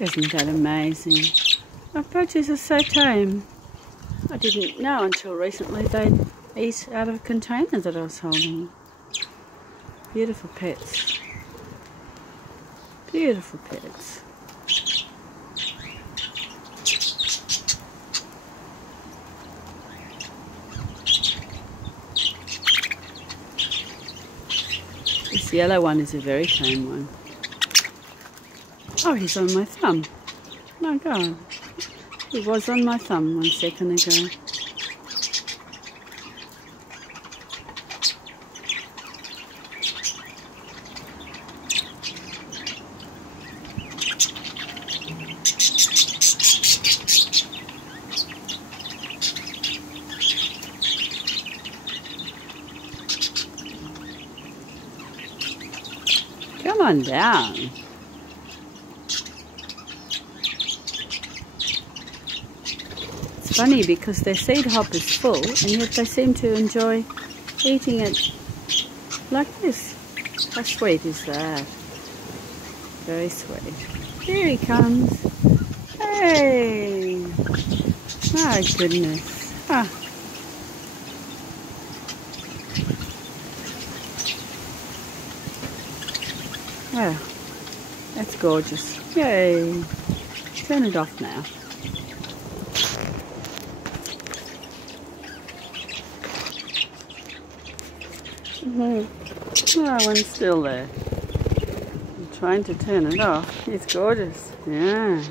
Isn't that amazing? Our budgies are so tame. I didn't know until recently they'd eat out of a container that I was holding. Beautiful pets. Beautiful pets. This yellow one is a very tame one. Oh, he's on my thumb. My God. He was on my thumb 1 second ago. Come on down. It's funny because their seed hop is full and yet they seem to enjoy eating it like this. How sweet is that? Very sweet. Here he comes. Hey! My goodness. Ah. Well, that's gorgeous. Yay! Turn it off now. Oh, one's still there. I'm trying to turn it off. It's gorgeous. Yeah.